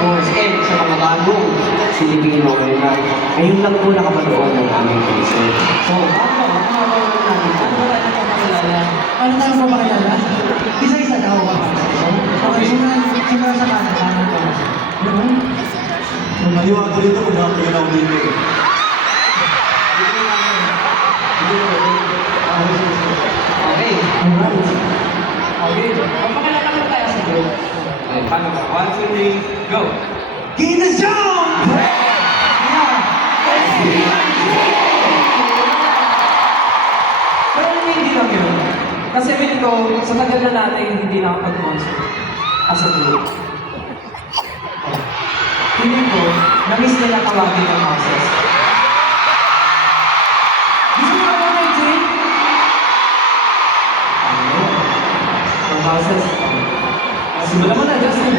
course, and sa mga bagong Filipino na ngayon lang po nakapanood ng aming concert. So, Paano tayo mapakilala? Isa-isa daw ba? Okay, simula sa kanan ko. Maniwag dito kung nakapagin ako dito. okay. Okay, mapakilala ko tayo sa group. Okay, paano ba? 1, 2, 3, go! Gina Jump! Pero alam mo, hindi lang yun. Kasi feeling ko, sa tagal na natin hindi nakapag-concert as a group. Feeling ko, na-miss nila tawagin ng houses. Gusto mo ba ng drink? Ano? Ang houses? Simulan mo na, Justin.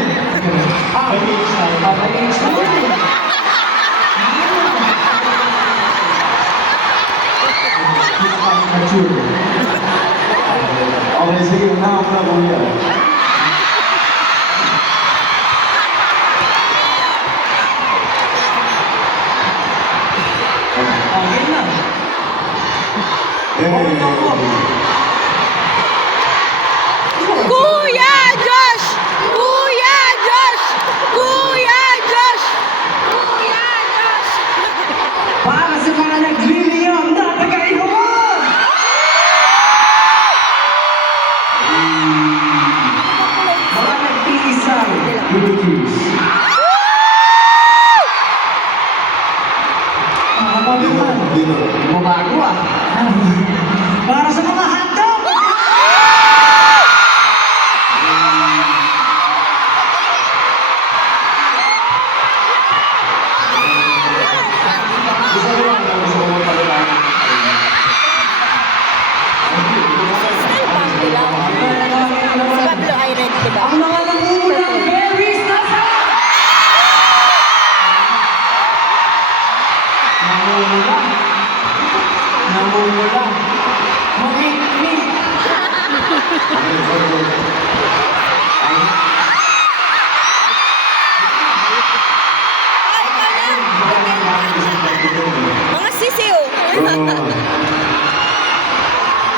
By age na. By age na. Mature. Okay, sige, una ako na kuya. Okay na. Kuya Josh! Kuya Josh! Kuya Josh! Kuya Josh! Para sa mga nag-dream tatagain mo! Mga nag-iisang Philippines. Dino. Mabago ah. Para sa mga hotdog! Gusto ko lang, gusto ko magpalitan. Si Pablo Iron, diba? Ang mga nangungulang berries nasa! Namumula. Namumula. Mamikmik. Mga sisiw!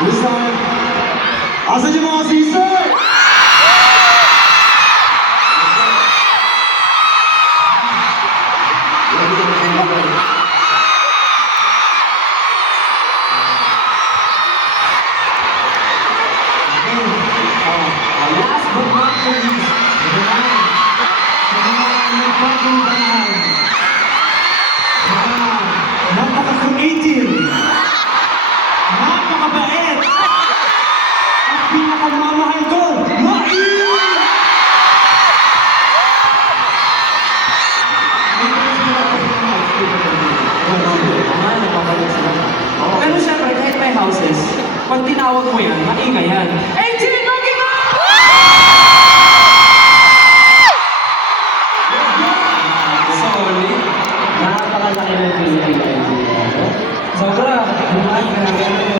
This time, asan yung mga sister? Last but not the least, Napaka-creative! Napakabait! At pinakamamahal ko, Pero syempre, kahit may houses, pag tinawag mo yan, maingay yan.